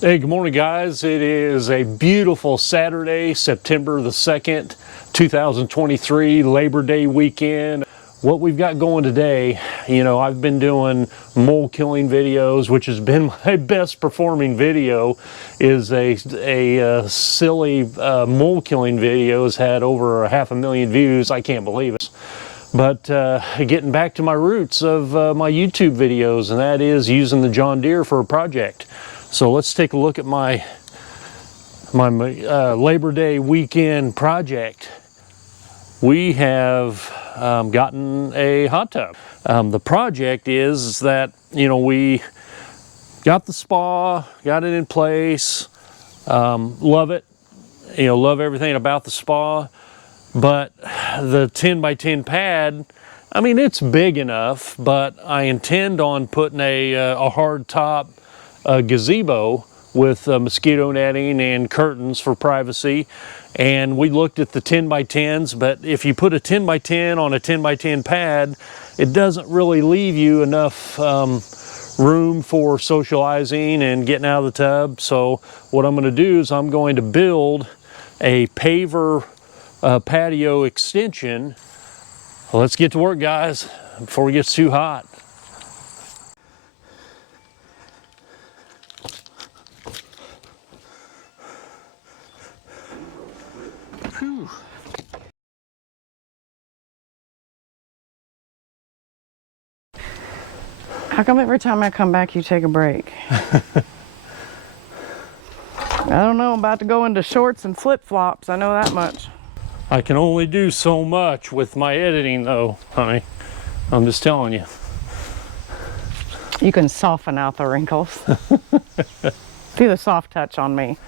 Hey, good morning, guys. It is a beautiful Saturday, September the 2nd, 2023, Labor Day weekend. What we've got going today, I've been doing mole killing videos, which has been my best performing video, is a silly mole killing video. Has had over 500,000 views. I can't believe it. But getting back to my roots of my YouTube videos, and that is using the John Deere for a project. So let's take a look at my Labor Day weekend project. We have gotten a hot tub. The project is that, we got the spa, got it in place, love it, love everything about the spa, but the 10 by 10 pad, I mean, it's big enough, but I intend on putting a hard top gazebo with mosquito netting and curtains for privacy. And we looked at the 10 by 10s, but if you put a 10 by 10 on a 10 by 10 pad, it doesn't really leave you enough room for socializing and getting out of the tub. So what I'm going to do is I'm going to build a Paver patio extension. Well, let's get to work, guys, before it gets too hot. Whew. How come every time I come back you take a break? I don't know, I'm about to go into shorts and flip-flops, I know that much. I can only do so much with my editing though, honey. I'm just telling you. You can soften out the wrinkles. Do the soft touch on me.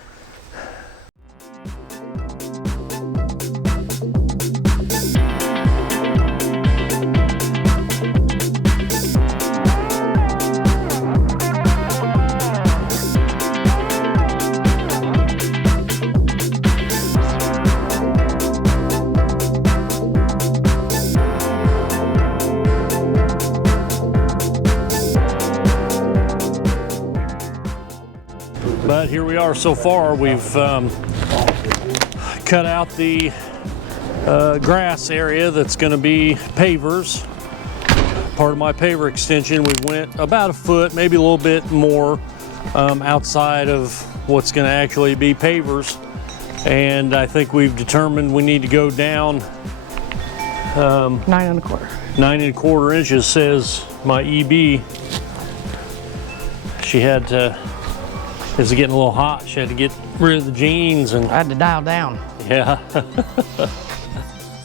But here we are so far. We've cut out the grass area that's going to be pavers. Part of my paver extension, we went about a foot, maybe a little bit more outside of what's going to actually be pavers. And I think we've determined we need to go down 9 1/4. 9 1/4 inches, says my EB. She had to, it was getting a little hot. She had to get rid of the jeans and I had to dial down. yeah.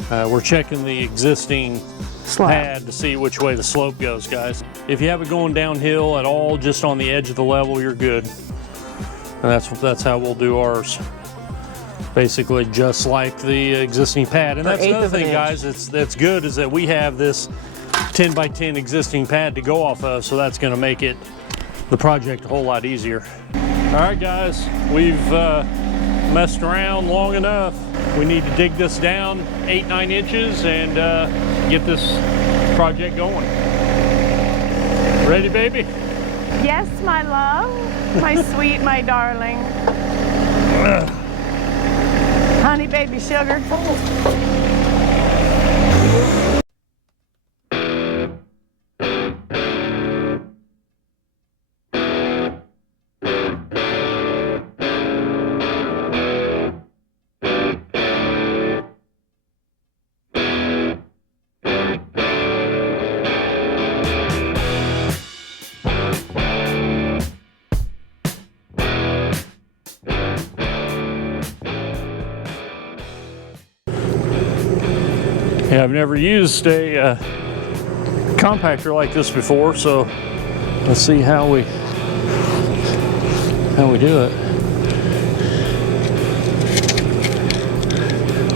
We're checking the existing Slab. pad to see which way the slope goes, guys. If you have it going downhill at all, just on the edge of the level, you're good. And that's how we'll do ours. Basically, just like the existing pad. And that's another thing, guys. That's good is that we have this 10 by 10 existing pad to go off of, so that's going to make it the project a whole lot easier. All right, guys, we've messed around long enough. We need to dig this down 8-9 inches and get this project going. Ready, baby? Yes, my love. My sweet, my darling. Honey, baby, sugar. Yeah, I've never used a compactor like this before, so let's see how we do it.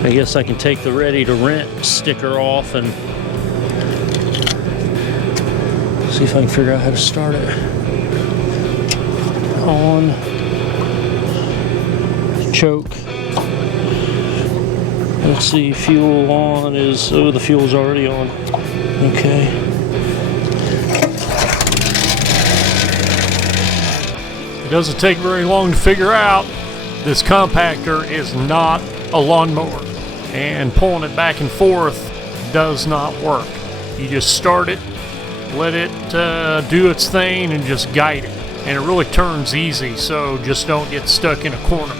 I guess I can take the ready to rent sticker off and see if I can figure out how to start it. On, choke. Let's see, fuel on is, oh, the fuel's already on. Okay. It doesn't take very long to figure out this compactor is not a lawnmower, and pulling it back and forth does not work. You just start it, let it do its thing, and just guide it. And it really turns easy, so just don't get stuck in a corner.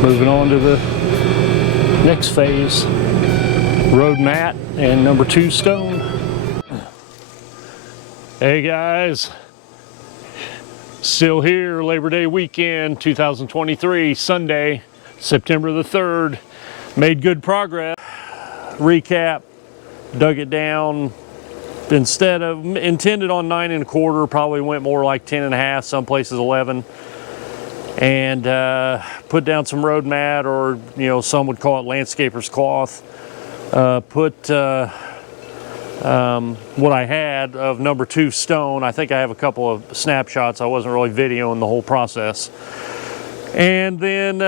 Moving on to the next phase, road mat and number 2 stone. Hey guys, still here, Labor Day weekend 2023, Sunday, September the 3rd. Made good progress. Recap, dug it down. Instead of intended on 9 1/4, probably went more like 10 1/2, some places 11. And put down some road mat, or some would call it landscaper's cloth. Put what I had of number 2 stone. I think I have a couple of snapshots. I wasn't really videoing the whole process. And then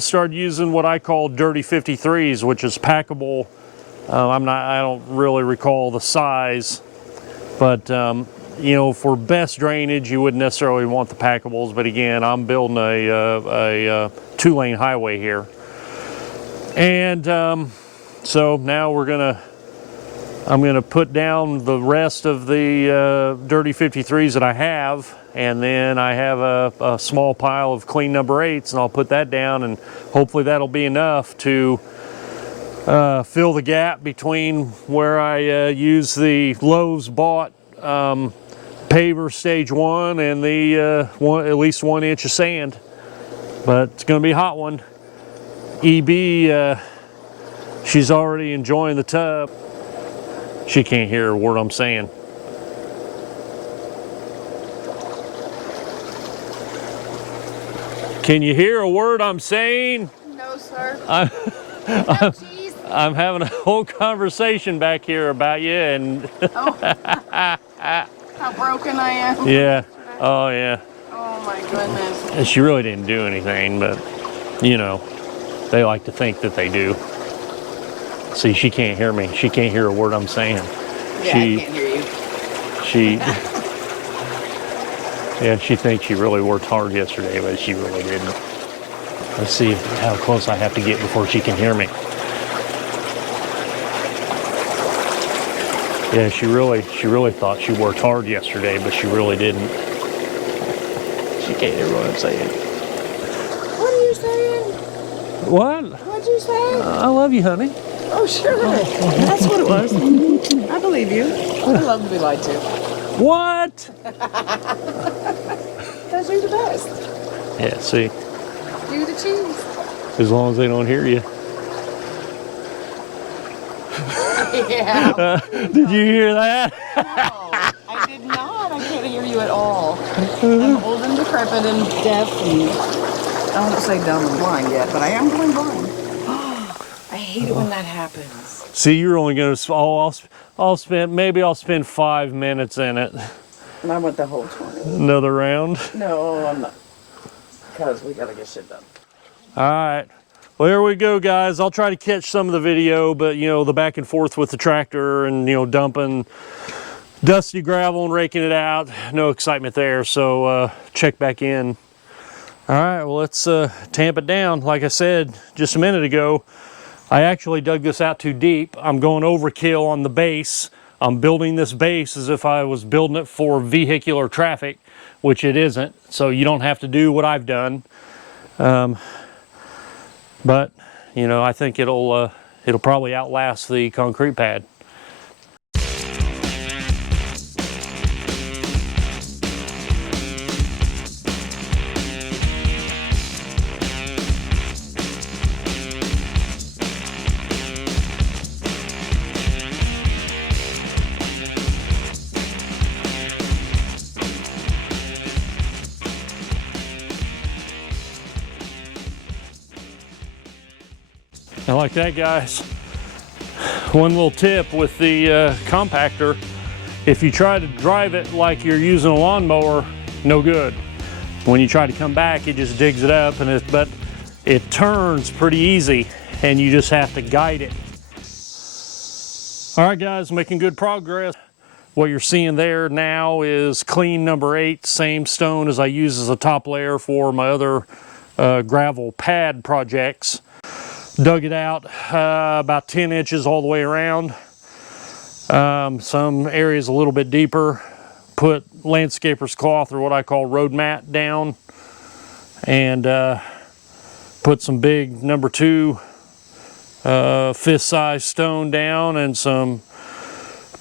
started using what I call dirty 53s, which is packable. I don't really recall the size, but for best drainage, you wouldn't necessarily want the packables. But again, I'm building a 2-lane highway here, and so now I'm gonna put down the rest of the dirty 53s that I have, and then I have a small pile of clean number 8s, and I'll put that down, and hopefully that'll be enough to fill the gap between where I use the Lowe's bought Paver stage 1 and the at least 1 inch of sand. But it's going to be a hot one. EB, she's already enjoying the tub. She can't hear a word I'm saying. Can you hear a word I'm saying? No, sir. I'm having a whole conversation back here about you, and Oh. How broken I am. yeah, oh yeah. Oh my goodness. And she really didn't do anything, but they like to think that they do. See, she can't hear me. She can't hear a word I'm saying. Yeah, I can't hear you. She thinks she really worked hard yesterday, but she really didn't. Let's see how close I have to get before she can hear me. Yeah, she really thought she worked hard yesterday, but she really didn't. She can't hear what I'm saying. What are you saying? What? What'd you say? I love you, honey. Oh, sure. That's what it was. I believe you. I love to be lied to. What? Because you're the best. Yeah, see, Do the cheese. as long as they don't hear you. Yeah. Did you hear that? No, I did not. I can't hear you at all. I'm old and decrepit and deaf and I won't say dumb and blind yet, but I am going blind. I hate it when that happens. See, you're only gonna. I'll spend 5 minutes in it. And I want the whole 20. Another round. No, I'm not. Because we gotta get shit done. All right. Well, here we go, guys. I'll try to catch some of the video, but the back and forth with the tractor and dumping dusty gravel and raking it out, no excitement there. So check back in. All right. Well, let's tamp it down. Like I said just a minute ago, I actually dug this out too deep. I'm going overkill on the base. I'm building this base as if I was building it for vehicular traffic, which it isn't. So you don't have to do what I've done. But I think it'll probably outlast the concrete pad. I like that, guys. One little tip with the compactor, if you try to drive it like you're using a lawnmower, no good. When you try to come back, it just digs it up, but it turns pretty easy, and you just have to guide it. All right, guys, making good progress. What you're seeing there now is clean number 8, same stone as I use as a top layer for my other gravel pad projects. Dug it out about 10 inches all the way around. Some areas a little bit deeper. Put landscaper's cloth, or what I call road mat, down, and put some big number 2 fist size stone down and some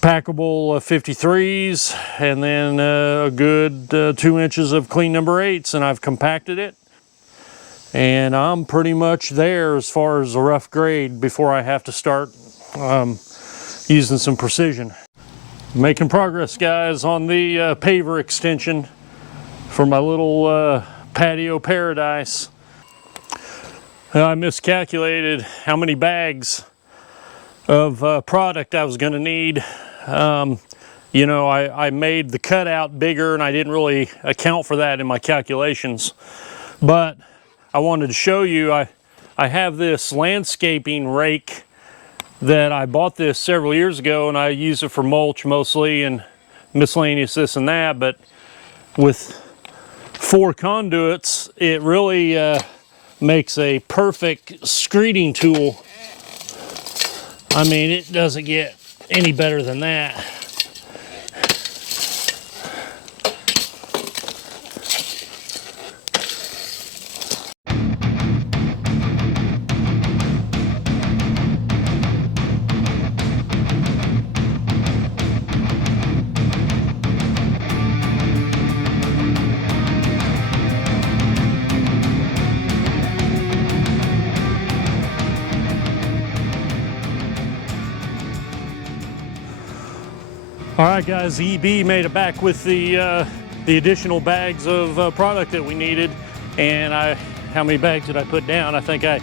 packable 53s, and then a good 2 inches of clean number 8s, and I've compacted it. And I'm pretty much there as far as a rough grade before I have to start using some precision. Making progress, guys, on the paver extension for my little patio paradise. I miscalculated how many bags of product I was going to need. You know, I made the cutout bigger and I didn't really account for that in my calculations. But I wanted to show you, I have this landscaping rake that I bought this several years ago, and I use it for mulch mostly and miscellaneous this and that. But with 4 conduits, it really makes a perfect screeding tool. I mean, it doesn't get any better than that. All right, guys, EB made it back with the additional bags of product that we needed. And how many bags did I put down? I think I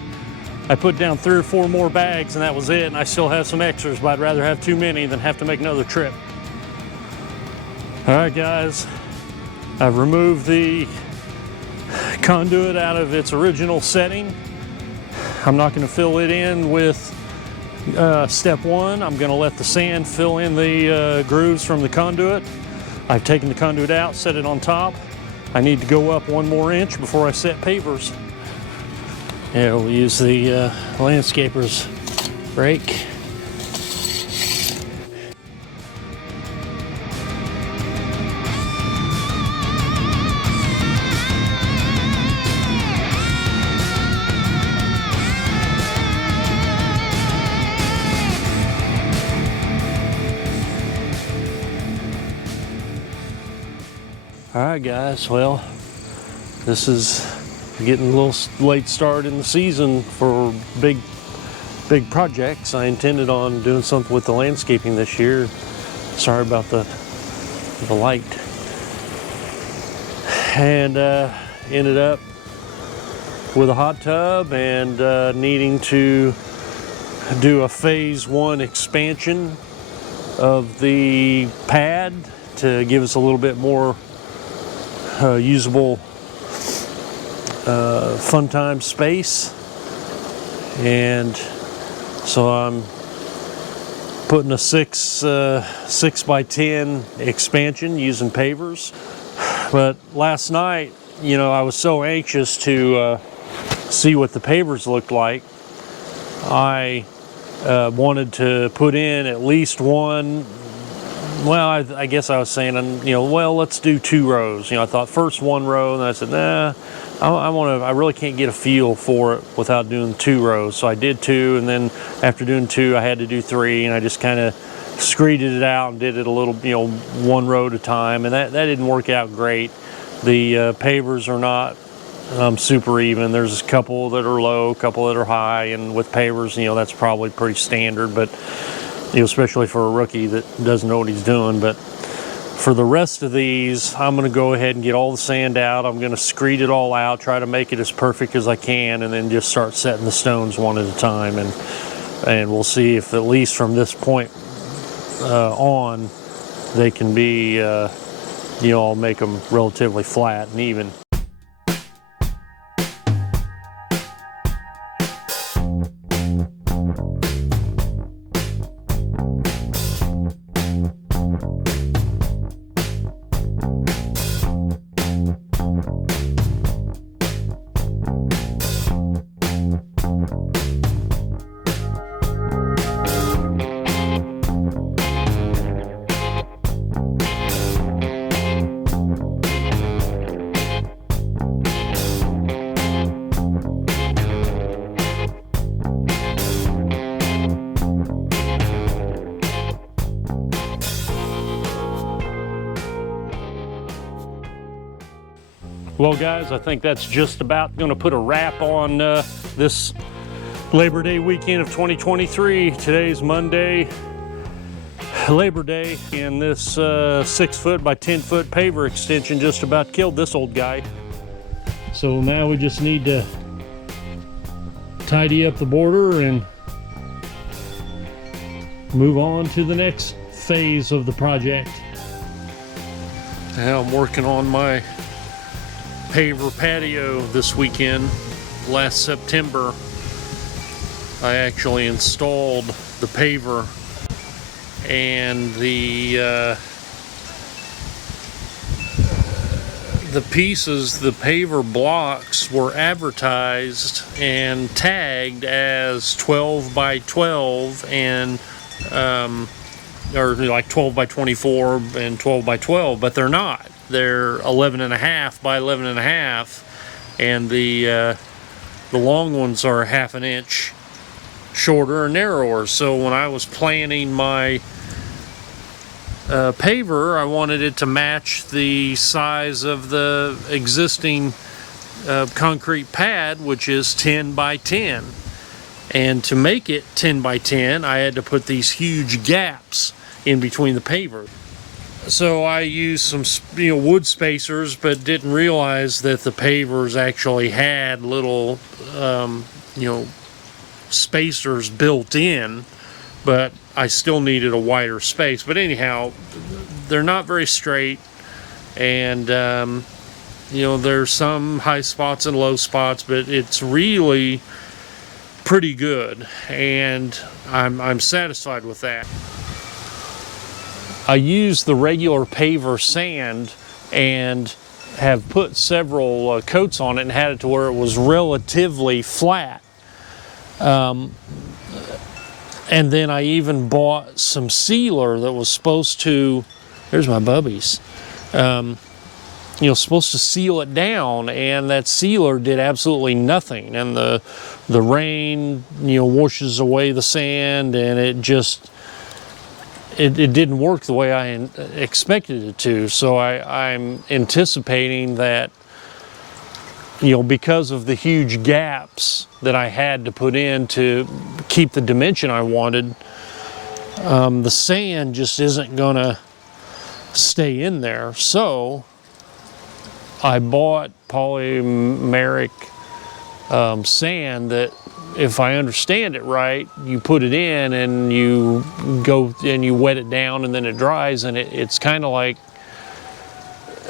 put down 3 or 4 more bags, and that was it. And I still have some extras, but I'd rather have too many than have to make another trip. All right, guys, I've removed the conduit out of its original setting. I'm not going to fill it in with step 1. I'm going to let the sand fill in the grooves from the conduit. I've taken the conduit out, set it on top. I need to go up 1 more inch before I set pavers. Yeah, we'll use the landscaper's rake. All right, guys, well, this is getting a little late start in the season for big projects. I intended on doing something with the landscaping this year. Sorry about the light. And ended up with a hot tub and needing to do a phase 1 expansion of the pad to give us a little bit more usable fun time space. And so I'm putting a 6 by 10 expansion using pavers. But last night, you know, I was so anxious to see what the pavers looked like. I wanted to put in at least 1. Well, I guess I was saying, you know, well, let's do 2 rows. You know, I thought first 1 row, and then I said, nah, I really can't get a feel for it without doing 2 rows. So I did 2, and then after doing 2, I had to do 3, and I just kind of screeded it out and did it a little, you know, 1 row at a time, and that didn't work out great. The pavers are not super even. There's a couple that are low, a couple that are high, and with pavers, you know, that's probably pretty standard, but you know, especially for a rookie that doesn't know what he's doing. But for the rest of these, I'm going to go ahead and get all the sand out. I'm going to screed it all out, try to make it as perfect as I can, and then just start setting the stones one at a time. And we'll see if at least from this point on, they can be, you know, I'll make them relatively flat and even. Well, guys, I think that's just about going to put a wrap on this Labor Day weekend of 2023. Today's Monday, Labor Day, and this 6 foot by 10 foot paver extension just about killed this old guy. So now we just need to tidy up the border and move on to the next phase of the project. Now I'm working on my paver patio this weekend. Last September I actually installed the paver, and the pieces, the paver blocks, were advertised and tagged as 12 by 12 and or like 12 by 24 and 12 by 12, but they're not. They're 11 and a half by 11 and a half, and the long ones are ½ an inch shorter and narrower. So when I was planning my paver, I wanted it to match the size of the existing concrete pad, which is 10 by 10. And to make it 10 by 10, I had to put these huge gaps in between the paver. So I used some wood spacers, but didn't realize that the pavers actually had little spacers built in, but I still needed a wider space. But anyhow, they're not very straight, and there's some high spots and low spots, but it's really pretty good, and I'm satisfied with that. I used the regular paver sand and have put several coats on it and had it to where it was relatively flat. And then I even bought some sealer that was supposed to, there's my bubbies, supposed to seal it down, and that sealer did absolutely nothing. And the rain, washes away the sand, and it just, it didn't work the way I expected it to. So I'm anticipating that, because of the huge gaps that I had to put in to keep the dimension I wanted, the sand just isn't gonna stay in there. So I bought polymeric sand that, if I understand it right, you put it in and you go and you wet it down, and then it dries, and it's kind of like,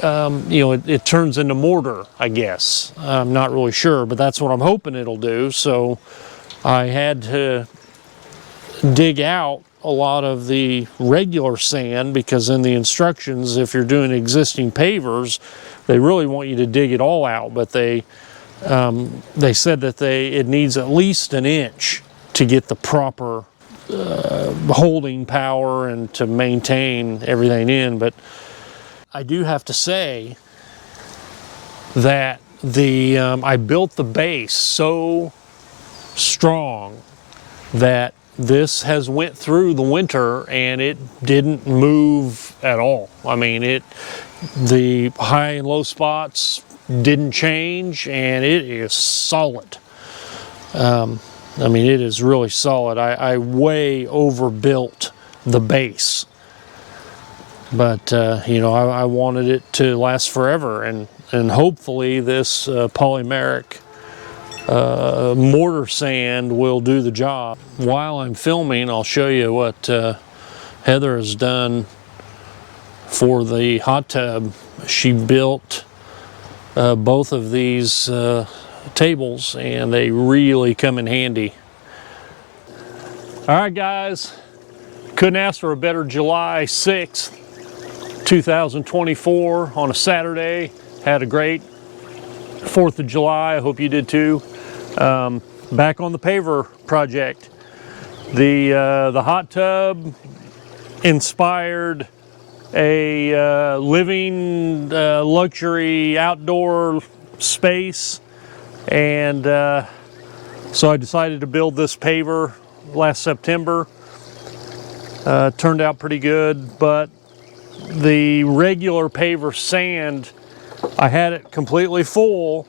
it turns into mortar, I guess. I'm not really sure, but that's what I'm hoping it'll do. So I had to dig out a lot of the regular sand, because in the instructions, if you're doing existing pavers, they really want you to dig it all out, but they said that it needs at least an inch to get the proper holding power and to maintain everything in. But I do have to say that I built the base so strong that this has went through the winter and it didn't move at all. I mean, the high and low spots didn't change, and it is solid. It is really solid. I way overbuilt the base, but I wanted it to last forever, and hopefully this polymeric mortar sand will do the job. While I'm filming, I'll show you what Heather has done for the hot tub. She built both of these tables, and they really come in handy. All right, guys, couldn't ask for a better July 6th, 2024 on a Saturday. Had a great 4th of July. I hope you did too. Back on the paver project. The hot tub inspired a living luxury outdoor space, and so I decided to build this paver last September. Turned out pretty good, but the regular paver sand I had it completely full,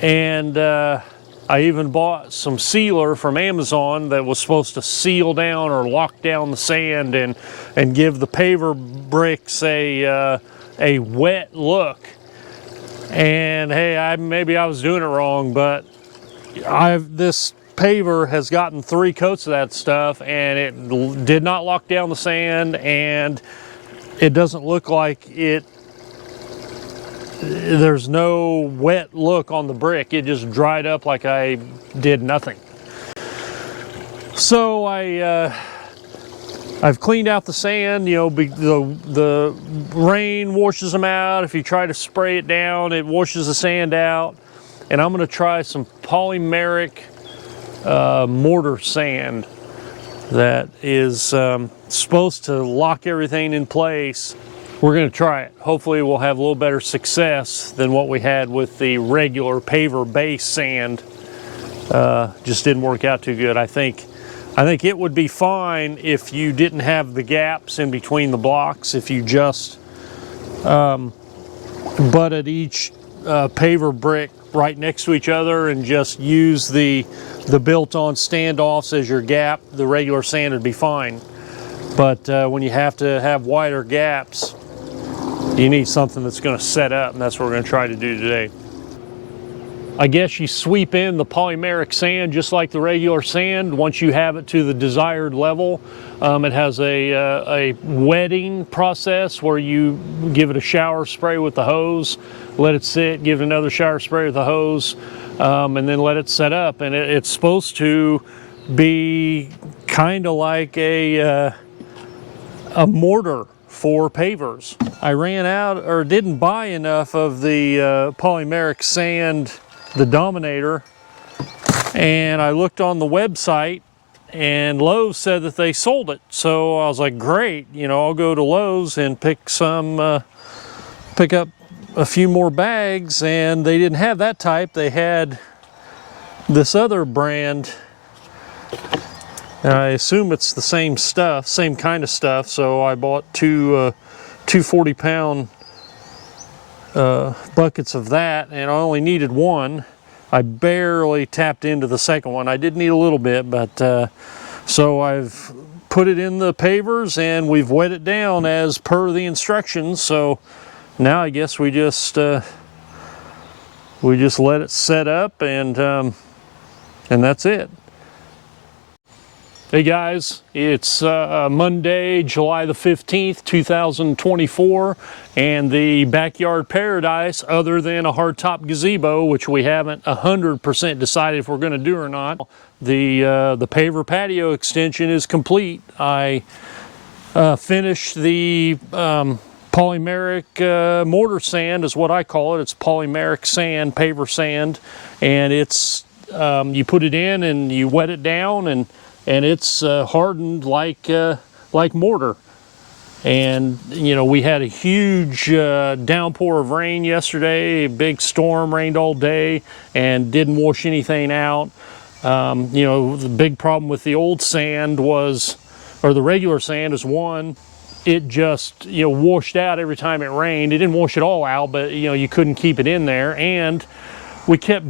and I even bought some sealer from Amazon that was supposed to seal down or lock down the sand and give the paver bricks a wet look. And hey, maybe I was doing it wrong, but this paver has gotten 3 coats of that stuff, and it did not lock down the sand, and it doesn't look like there's no wet look on the brick. It just dried up like I did nothing. So I've cleaned out the sand. You know, the rain washes them out. If you try to spray it down, it washes the sand out. And I'm going to try some polymeric mortar sand that is supposed to lock everything in place. We're going to try it. Hopefully we'll have a little better success than what we had with the regular paver base sand. Just didn't work out too good. I think it would be fine if you didn't have the gaps in between the blocks, if you just butted each paver brick right next to each other and just use the built-on standoffs as your gap. The regular sand would be fine. But when you have to have wider gaps, you need something that's going to set up, and that's what we're going to try to do today. I guess you sweep in the polymeric sand just like the regular sand. Once you have it to the desired level, it has a wetting process where you give it a shower spray with the hose, let it sit, give it another shower spray with the hose, and then let it set up. And it's supposed to be kind of like a mortar for pavers. I ran out or didn't buy enough of the polymeric sand, the Dominator, and I looked on the website and Lowe's said that they sold it. So I was like, great, you know, I'll go to Lowe's and pick up a few more bags, and they didn't have that type. They had this other brand. And I assume it's the same stuff, same kind of stuff, so I bought two 40-pound buckets of that, and I only needed one. I barely tapped into the second one. I did need a little bit, but so I've put it in the pavers and we've wet it down as per the instructions. So now I guess we just let it set up, and that's it. Hey guys, it's Monday, July the 15th, 2024, and the backyard paradise, other than a hardtop gazebo, which we haven't 100% decided if we're going to do or not, the paver patio extension is complete. I finished the polymeric mortar sand is what I call it. It's polymeric sand, paver sand, and it's you put it in and you wet it down, and it's hardened like mortar. And you know, we had a huge downpour of rain yesterday. A big storm, rained all day and didn't wash anything out. You know, the big problem with the old sand was, or the regular sand, is one, it just, you know, washed out every time it rained. It didn't wash it all out, but you know, you couldn't keep it in there. And we kept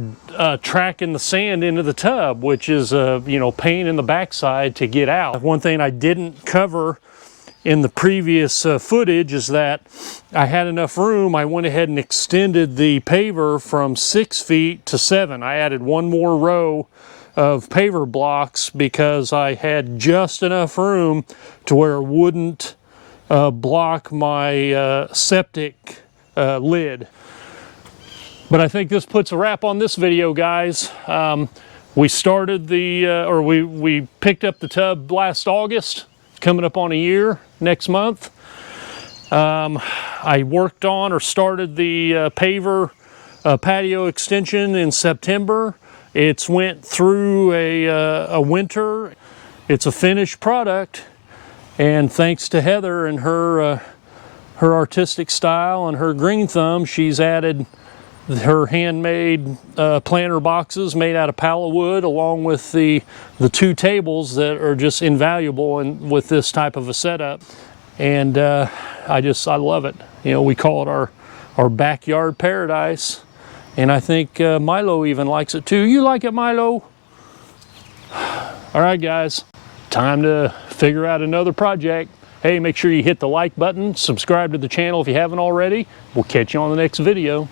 tracking the sand into the tub, which is a, you know, pain in the backside to get out. One thing I didn't cover in the previous footage is that I had enough room. I went ahead and extended the paver from 6 feet to 7. I added one more row of paver blocks because I had just enough room to where it wouldn't block my septic lid. But I think this puts a wrap on this video, guys. We started we picked up the tub last August, coming up on a year next month. I worked on or started the paver patio extension in September. It's went through a winter. It's a finished product, and thanks to Heather and her artistic style and her green thumb, she's added her handmade planter boxes made out of pallet wood, along with the 2 tables that are just invaluable with this type of a setup. And I love it. You know, we call it our backyard paradise. And I think Milo even likes it too. You like it, Milo? All right, guys, time to figure out another project. Hey, make sure you hit the like button, subscribe to the channel if you haven't already. We'll catch you on the next video.